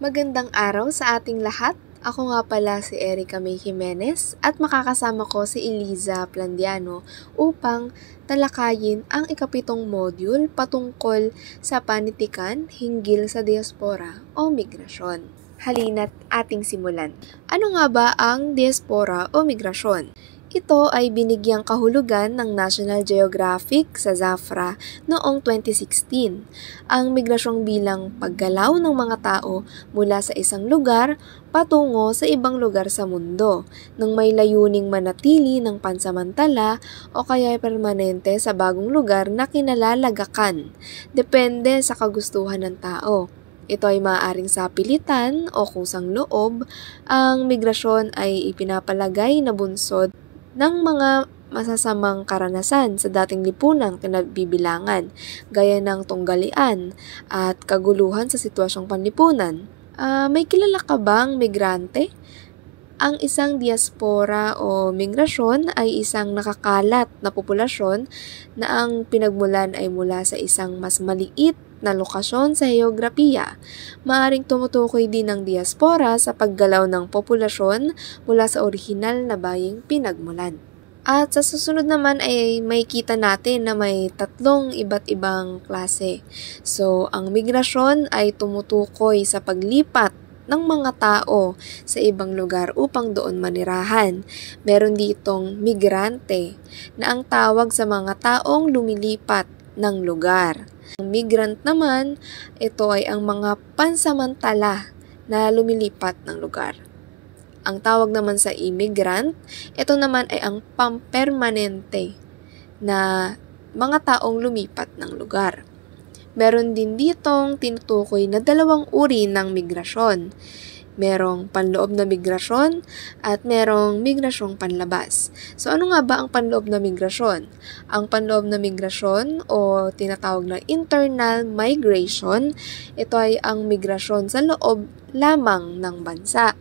Magandang araw sa ating lahat. Ako nga pala si Erica May Jimenez at makakasama ko si Eliza Plandiano upang talakayin ang ikapitong module patungkol sa panitikan hinggil sa diaspora o migrasyon. Halina't ating simulan. Ano nga ba ang diaspora o migrasyon? Ito ay binigyang kahulugan ng National Geographic sa Zafra noong 2016. Ang migrasyong bilang paggalaw ng mga tao mula sa isang lugar patungo sa ibang lugar sa mundo, nang may layuning manatili ng pansamantala o kaya permanente sa bagong lugar na kinalalagakan. Depende sa kagustuhan ng tao. Ito ay maaaring sapilitan o kusang loob. Ang migrasyon ay ipinapalagay na bunsod ng mga masasamang karanasan sa dating lipunang kinabibilangan, gaya ng tunggalian at kaguluhan sa sitwasyong panlipunan. May kilala ka bang migrante? Ang isang diaspora o migrasyon ay isang nakakalat na populasyon na ang pinagmulan ay mula sa isang mas maliit na lokasyon sa heograpiya. Maaring tumutukoy din ang diaspora sa paggalaw ng populasyon mula sa orihinal na baying pinagmulan. At sa susunod naman ay may kita natin na may tatlong iba't ibang klase. So, ang migrasyon ay tumutukoy sa paglipat ng mga tao sa ibang lugar upang doon manirahan. Meron ditong migrante na ang tawag sa mga taong lumilipat ng lugar. Ang migrant naman, ito ay ang mga pansamantala na lumilipat ng lugar. Ang tawag naman sa immigrant, ito naman ay ang pampermanente na mga taong lumipat ng lugar. Meron din ditong tinutukoy na dalawang uri ng migrasyon. Merong panloob na migrasyon at merong migrasyong panlabas. So ano nga ba ang panloob na migrasyon? Ang panloob na migrasyon o tinatawag na internal migration, ito ay ang migrasyon sa loob lamang ng bansa.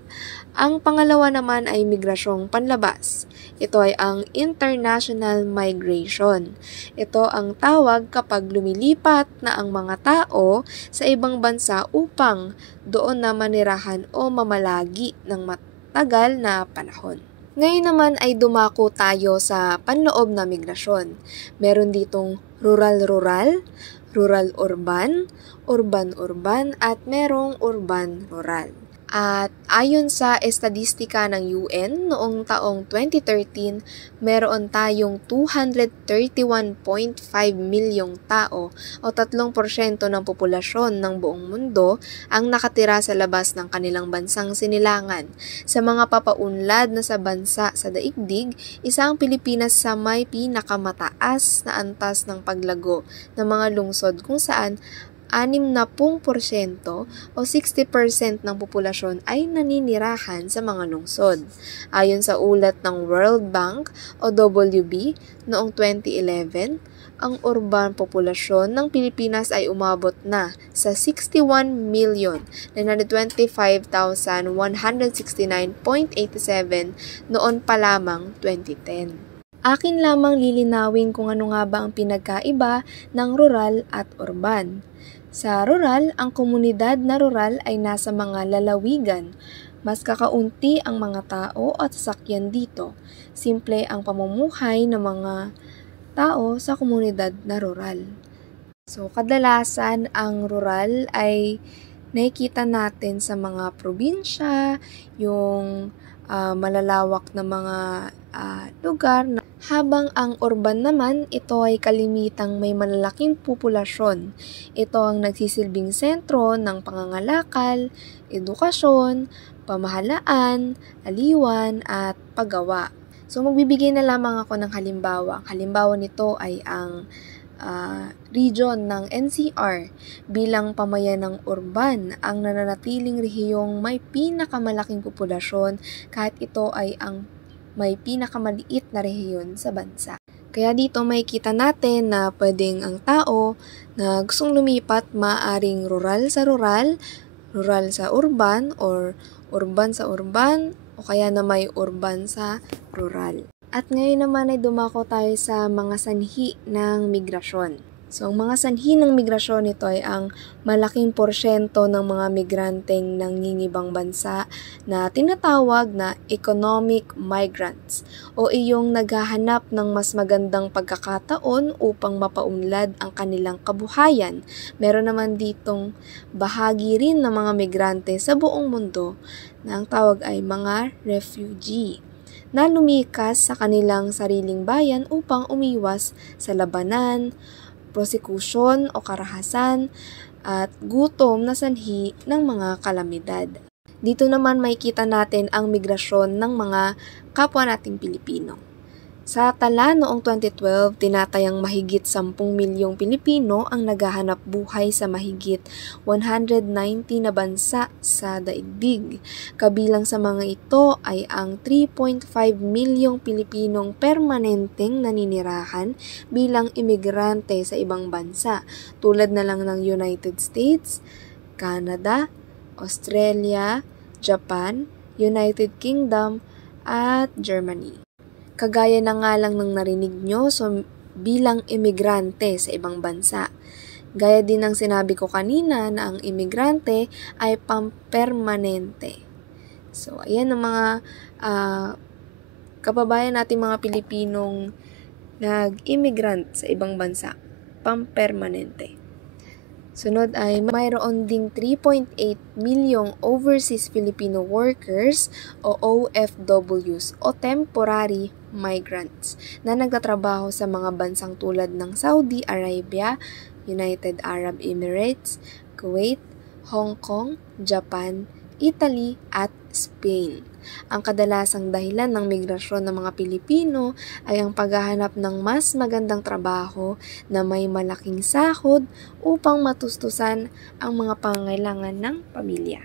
Ang pangalawa naman ay migrasyong panlabas. Ito ay ang international migration. Ito ang tawag kapag lumilipat na ang mga tao sa ibang bansa upang doon na manirahan o mamalagi ng matagal na panahon. Ngayon naman ay dumako tayo sa panloob na migrasyon. Meron ditong rural-rural, rural-urban, urban-urban at merong urban-rural. At ayon sa estadistika ng UN noong taong 2013, meron tayong 231.5 milyong tao o 3% ng populasyon ng buong mundo ang nakatira sa labas ng kanilang bansang sinilangan. Sa mga papaunlad na sa bansa sa daigdig, isa ang Pilipinas sa may pinakamataas na antas ng paglago ng mga lungsod kung saan 60% o 60% ng populasyon ay naninirahan sa mga lungsod. Ayon sa ulat ng World Bank o WB noong 2011, ang urban populasyon ng Pilipinas ay umabot na sa 61,925,169.87 noon pa lamang 2010. Akin lamang lilinawin kung ano nga ba ang pinagkaiba ng rural at urban. Sa rural, ang komunidad na rural ay nasa mga lalawigan. Mas kakaunti ang mga tao at sasakyan dito. Simple ang pamumuhay ng mga tao sa komunidad na rural. So, kadalasan ang rural ay nakikita natin sa mga probinsya, yung malalawak na mga lugar na habang ang urban naman, ito ay kalimitang may malalaking populasyon. Ito ang nagsisilbing sentro ng pangangalakal, edukasyon, pamahalaan, aliwan, at paggawa. So magbibigay na lamang ako ng halimbawa. Ang halimbawa nito ay ang region ng NCR bilang pamayanang urban, ang nananatiling rehiyong may pinakamalaking populasyon kahit ito ay ang may pinakamaliit na rehiyon sa bansa. Kaya dito makikita natin na pwedeng ang tao na gustong lumipat maaring rural sa rural, rural sa urban, or urban sa urban, o kaya na may urban sa rural. At ngayon naman ay dumako tayo sa mga sanhi ng migrasyon. So, ang mga sanhi ng migrasyon nito ay ang malaking porsyento ng mga migranteng nangingibang bansa na tinatawag na economic migrants o iyong naghahanap ng mas magandang pagkakataon upang mapaunlad ang kanilang kabuhayan. Meron naman ditong bahagi rin ng mga migrante sa buong mundo na ang tawag ay mga refugee na lumikas sa kanilang sariling bayan upang umiwas sa labanan, prosekusyon o karahasan at gutom na sanhi ng mga kalamidad. Dito naman makikita natin ang migrasyon ng mga kapwa nating Pilipino. Sa tala noong 2012, tinatayang mahigit 10 milyong Pilipino ang naghahanap buhay sa mahigit 190 na bansa sa daigdig. Kabilang sa mga ito ay ang 3.5 milyong Pilipinong permanenteng naninirahan bilang imigrante sa ibang bansa, tulad na lang ng United States, Canada, Australia, Japan, United Kingdom, at Germany. Kagaya na nga lang ng narinig nyo, so bilang imigrante sa ibang bansa. Gaya din ng sinabi ko kanina na ang imigrante ay pampermanente. So, ayan ang mga kababayan natin mga Pilipinong nag-immigrant sa ibang bansa, pampermanente. Sunod ay mayroon ding 3.8 milyong overseas Filipino workers o OFWs o temporary migrants na nagtatrabaho sa mga bansang tulad ng Saudi Arabia, United Arab Emirates, Kuwait, Hong Kong, Japan, Italy at Spain. Ang kadalasang dahilan ng migrasyon ng mga Pilipino ay ang paghahanap ng mas magandang trabaho na may malaking sahod upang matustusan ang mga pangangailangan ng pamilya.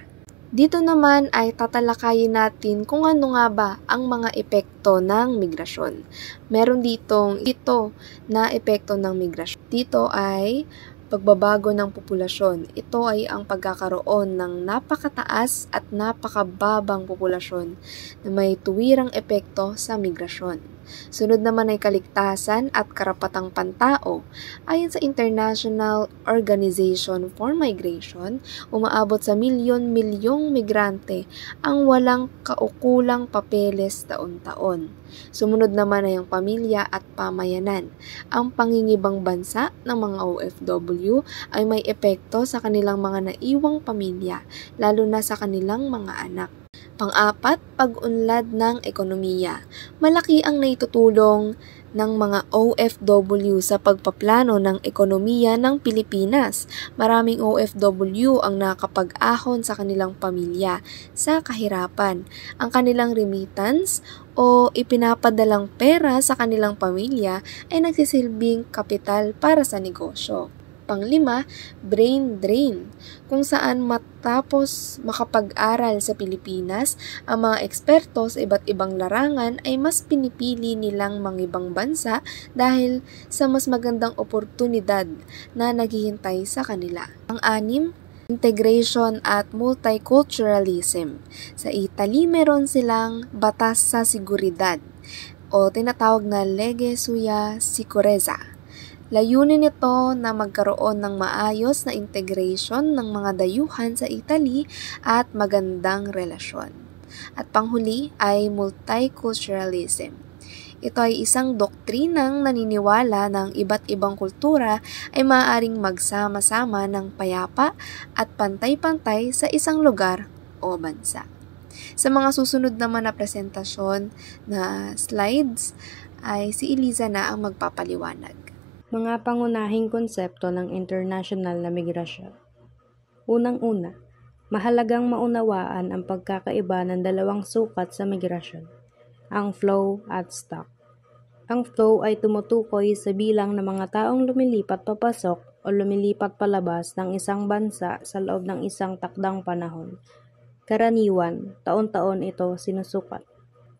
Dito naman ay tatalakayin natin kung ano nga ba ang mga epekto ng migrasyon. Meron ditong ito na epekto ng migrasyon. Dito ay pagbabago ng populasyon. Ito ay ang pagkakaroon ng napakataas at napakababang populasyon na may tuwirang epekto sa migrasyon. Sunod naman ay kaligtasan at karapatang pantao. Ayon sa International Organization for Migration, umaabot sa milyon-milyong migrante ang walang kaukulang papeles taon-taon. Sumunod naman ay ang pamilya at pamayanan. Ang pangingibang bansa ng mga OFW ay may epekto sa kanilang mga naiwang pamilya, lalo na sa kanilang mga anak. Pang-apat, pag-unlad ng ekonomiya. Malaki ang naitutulong ng mga OFW sa pagpaplano ng ekonomiya ng Pilipinas. Maraming OFW ang nakapag-ahon sa kanilang pamilya sa kahirapan. Ang kanilang remittance o ipinapadalang pera sa kanilang pamilya ay nagsisilbing kapital para sa negosyo. Panglima, brain drain, kung saan matapos makapag-aral sa Pilipinas, ang mga eksperto sa iba't ibang larangan ay mas pinipili nilang mangibang bansa dahil sa mas magandang oportunidad na naghihintay sa kanila. Ang-anim, integration at multiculturalism. Sa Italy, meron silang batas sa seguridad o tinatawag na Legge sulla Sicurezza. Layunin nito na magkaroon ng maayos na integration ng mga dayuhan sa Italy at magandang relasyon. At panghuli ay multiculturalism. Ito ay isang doktrinang naniniwala ng iba't ibang kultura ay maaaring magsama-sama ng payapa at pantay-pantay sa isang lugar o bansa. Sa mga susunod naman na presentasyon na slides ay si Eliza na ang magpapaliwanag. Mga pangunahing konsepto ng international na migrasyon. Unang-una, mahalagang maunawaan ang pagkakaiba ng dalawang sukat sa migrasyon, ang flow at stock. Ang flow ay tumutukoy sa bilang ng mga taong lumilipat papasok o lumilipat palabas ng isang bansa sa loob ng isang takdang panahon. Karaniwan, taon-taon ito sinusukat.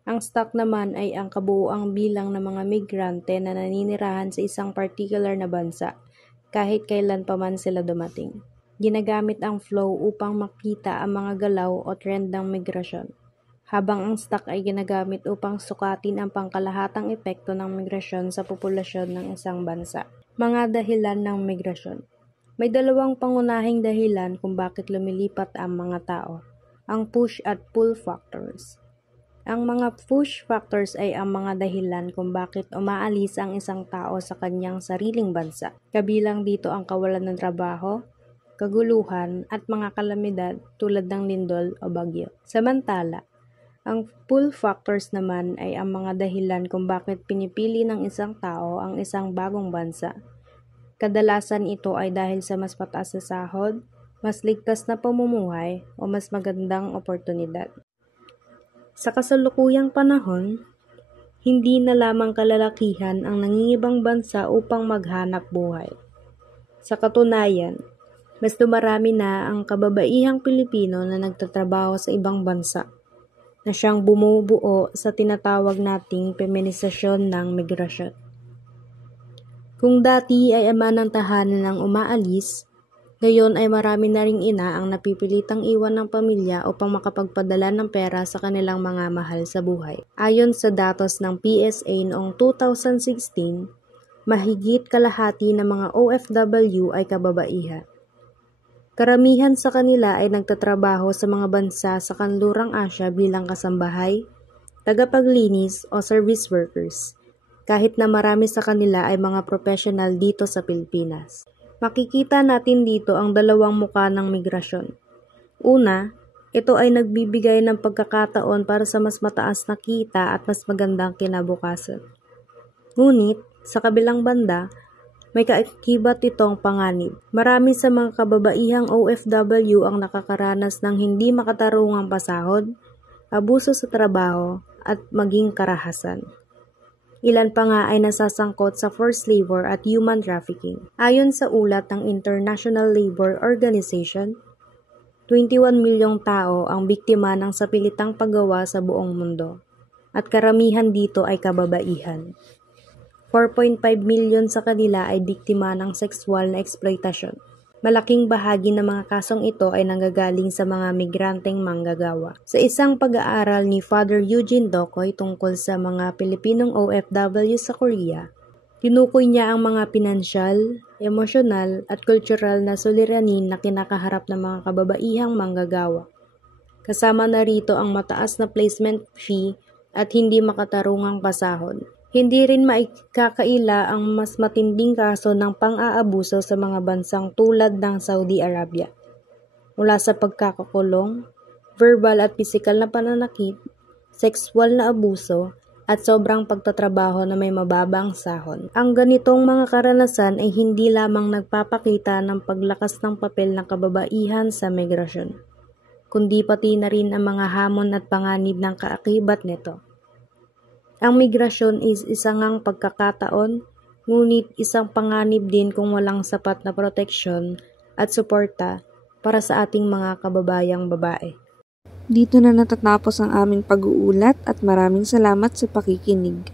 Ang stock naman ay ang kabuuang bilang ng mga migrante na naninirahan sa isang particular na bansa, kahit kailan pa man sila dumating. Ginagamit ang flow upang makita ang mga galaw o trend ng migrasyon, habang ang stock ay ginagamit upang sukatin ang pangkalahatang epekto ng migrasyon sa populasyon ng isang bansa. Mga dahilan ng migrasyon. May dalawang pangunahing dahilan kung bakit lumilipat ang mga tao, ang push at pull factors. Ang mga push factors ay ang mga dahilan kung bakit umaalis ang isang tao sa kanyang sariling bansa. Kabilang dito ang kawalan ng trabaho, kaguluhan at mga kalamidad tulad ng lindol o bagyo. Samantala, ang pull factors naman ay ang mga dahilan kung bakit pinipili ng isang tao ang isang bagong bansa. Kadalasan ito ay dahil sa mas mataas na sahod, mas ligtas na pamumuhay o mas magandang oportunidad. Sa kasalukuyang panahon, hindi na lamang kalalakihan ang nangingibang bansa upang maghanap buhay. Sa katunayan, mas dumarami na ang kababaihang Pilipino na nagtatrabaho sa ibang bansa, na siyang bumubuo sa tinatawag nating feminisasyon ng migrasyon. Kung dati ay ama ng tahanan ang umaalis, ngayon ay marami na ring ina ang napipilitang iwan ng pamilya upang makapagpadala ng pera sa kanilang mga mahal sa buhay. Ayon sa datos ng PSA noong 2016, mahigit kalahati ng mga OFW ay kababaihan. Karamihan sa kanila ay nagtatrabaho sa mga bansa sa kanlurang Asya bilang kasambahay, tagapaglinis o service workers, kahit na marami sa kanila ay mga professional dito sa Pilipinas. Makikita natin dito ang dalawang muka ng migrasyon. Una, ito ay nagbibigay ng pagkakataon para sa mas mataas na kita at mas magandang kinabukasan. Ngunit, sa kabilang banda, may kaakibat itong panganib. Marami sa mga kababaihang OFW ang nakakaranas ng hindi makatarungang pasahod, abuso sa trabaho, at maging karahasan. Ilan pa nga ay nasasangkot sa forced labor at human trafficking. Ayon sa ulat ng International Labour Organization, 21 milyong tao ang biktima ng sapilitang paggawa sa buong mundo, at karamihan dito ay kababaihan. 4.5 milyon sa kanila ay biktima ng sexual na eksploitasyon. Malaking bahagi ng mga kasong ito ay nanggagaling sa mga migranteng manggagawa. Sa isang pag-aaral ni Father Eugene Dokoy tungkol sa mga Pilipinong OFW sa Korea, tinukoy niya ang mga pinansyal, emosyonal at kultural na suliranin na kinakaharap ng mga kababaihang manggagawa. Kasama na rito ang mataas na placement fee at hindi makatarungang pasahod. Hindi rin maikakaila ang mas matinding kaso ng pang-aabuso sa mga bansang tulad ng Saudi Arabia. Mula sa pagkakakulong, verbal at pisikal na pananakit, sexual na abuso, at sobrang pagtatrabaho na may mababang sahod. Ang ganitong mga karanasan ay hindi lamang nagpapakita ng paglakas ng papel ng kababaihan sa migrasyon, kundi pati na rin ang mga hamon at panganib ng kaakibat nito. Ang migrasyon is isang ngang pagkakataon, ngunit isang panganib din kung walang sapat na proteksyon at suporta para sa ating mga kababayang babae. Dito na natatapos ang aming pag-uulat at maraming salamat sa pakikinig.